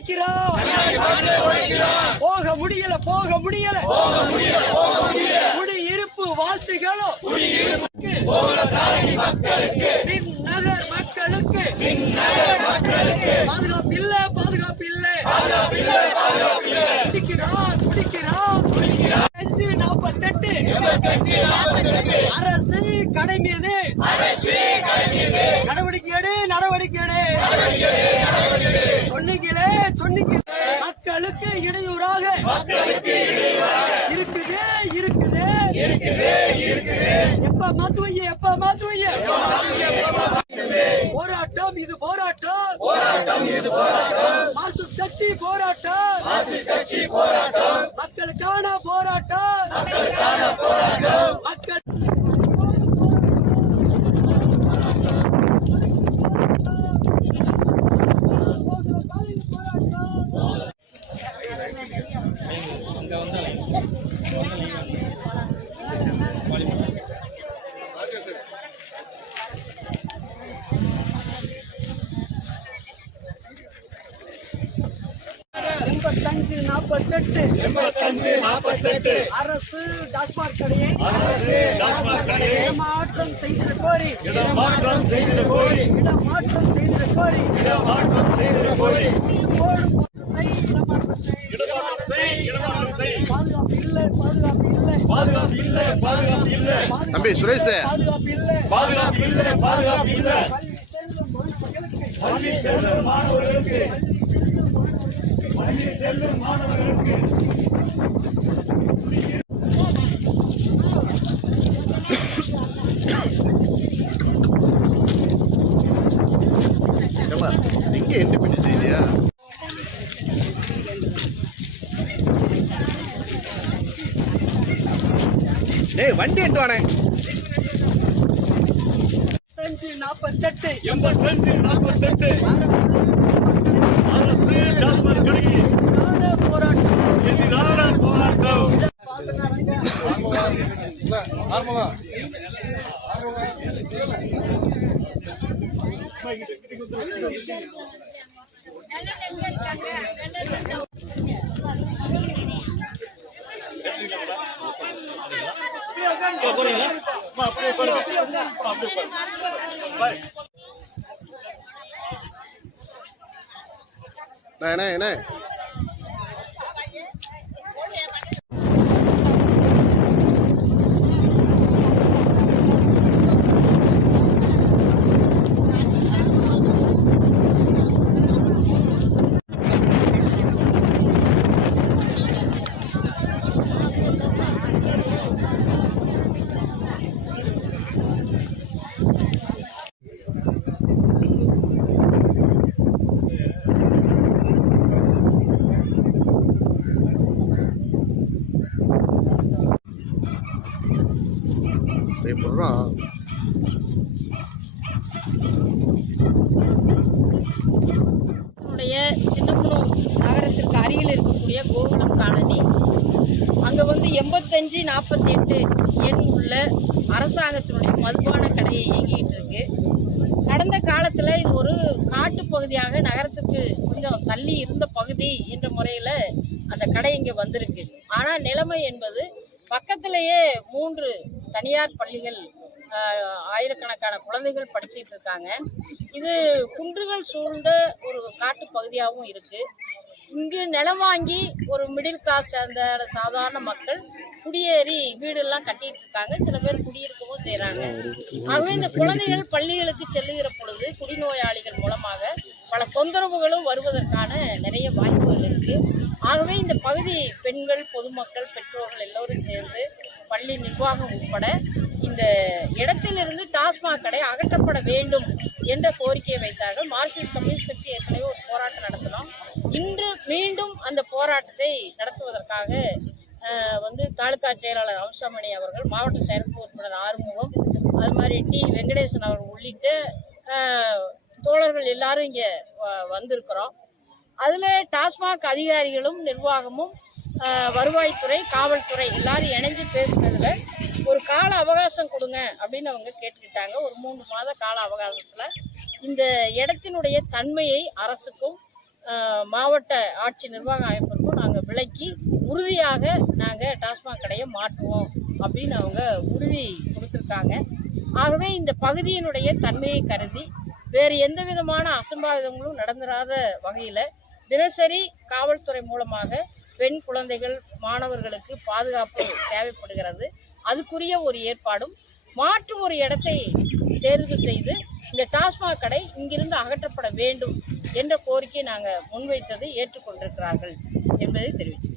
உடைக்கிறான் போக முடியல குடியிருப்பு வாசிகளும் நகர் மக்களுக்கு பாதுகாப்பில்லை குடிக்கிறான் 48 அரசு கடை மீது நடவடிக்கை சொன்னீங்களே மக்களுக்கு இடையூறாக இருக்குது எப்ப மாத்துவீங்க போராட்டம் இது மார்க்சிஸ்ட் கட்சி போராட்டம் மக்களுக்கான போராட்டம் மக்கள் அரசு டாஸ்மாக் கடையை இடமாற்றம் செய்திட கோரி பாதுகாப்பு இல்லை தம்பி சுரேஷ் பாதுகாப்பு இல்லை பள்ளி செல்லும் மாணவர்களுக்கு இங்க இண்டிபெண்டன்ஸ் செய்தியா டேய் வண்டி எடுத்து வானே 48 அரசு டாஸ்மாக் கடைக்கு எதிரான போராட்டம் என்ன சின்னப்பனூர் நகரத்திற்கு அருகில் இருக்கக்கூடிய கோகுலம் காலனி அங்கே 8548 எண் உள்ள அரசாங்கத்தினுடைய மதுபான கடையை இயங்கிட்டு இருக்கு. கடந்த காலத்தில் இது ஒரு காட்டு பகுதியாக நகரத்துக்கு கொஞ்சம் தள்ளி இருந்த பகுதி என்ற முறையில் அந்த கடை இங்கே வந்திருக்கு. ஆனால் நிலைமை என்பது பக்கத்திலேயே 3 தனியார் பள்ளிகள், ஆயிரக்கணக்கான குழந்தைகள் படிச்சுட்டு இருக்காங்க. இது குன்றுகள் சூழ்ந்த ஒரு காட்டு பகுதியாகவும் இருக்குது. இங்கு நிலம் வாங்கி ஒரு மிடில் கிளாஸ் அந்த சாதாரண மக்கள் குடியேறி வீடெல்லாம் கட்டிட்டு இருக்காங்க. சில பேர் குடியிருக்கவும் செய்கிறாங்க. ஆகவே இந்த குழந்தைகள் பள்ளிகளுக்கு செல்லுகிற பொழுது குடிநோயாளிகள் மூலமாக பல தொந்தரவுகளும் வருவதற்கான நிறைய வாய்ப்புகள் இருக்குது. ஆகவே இந்த பகுதி பெண்கள், பொதுமக்கள், பெற்றோர்கள் எல்லோரும் சேர்ந்து பள்ளி நிர்வாகம் உட்பட இந்த இடத்திலிருந்து டாஸ்மாக் கடை அகற்றப்பட வேண்டும் என்ற கோரிக்கையை வைத்தார்கள். மார்க்சிஸ்ட் கம்யூனிஸ்ட் கட்சி ஏற்கனவே ஒரு போராட்டம் நடத்தினோம். இன்று மீண்டும் அந்த போராட்டத்தை நடத்துவதற்காக தாலுகா செயலாளர் அம்சாமணி அவர்கள், மாவட்ட செயற்குழு உறுப்பினர் ஆறுமுகம், அது மாதிரி டி வெங்கடேசன் அவர்கள் உள்ளிட்ட தோழர்கள் எல்லாரும் இங்கே வந்திருக்கிறோம். அதில் டாஸ்மாக் அதிகாரிகளும் நிர்வாகமும் வருவாய்த்துறை, காவல்துறை எல்லாரும் இணைஞ்சு பேசுனதில் ஒரு கால அவகாசம் கொடுங்க அப்படின்னு அவங்க கேட்டுக்கிட்டாங்க. ஒரு 3 மாத கால அவகாசத்தில் இந்த இடத்தினுடைய தன்மையை அரசுக்கும் மாவட்ட ஆட்சி நிர்வாக அமைப்பிற்கும் நாங்கள் விலக்கி உறுதியாக நாங்கள் டாஸ்மாக் கடையை மாற்றுவோம் அப்படின்னு அவங்க உறுதி கொடுத்துருக்காங்க. ஆகவே இந்த பகுதியினுடைய தன்மையை கருதி வேறு எந்த விதமான அசம்பாவிதங்களும் நடந்துராத வகையில் தினசரி காவல்துறை மூலமாக பெண் குழந்தைகள் மாணவர்களுக்கு பாதுகாப்பு தேவைப்படுகிறது. அதுக்குரிய ஒரு ஏற்பாடும் மாற்று ஒரு இடத்தை தேர்வு செய்து இந்த டாஸ்மாக் கடை இங்கிருந்து அகற்றப்பட வேண்டும் என்ற கோரிக்கை நாங்கள் முன்வைத்ததை ஏற்றுக்கொண்டிருக்கிறார்கள் என்பதை தெரிவித்தோம்.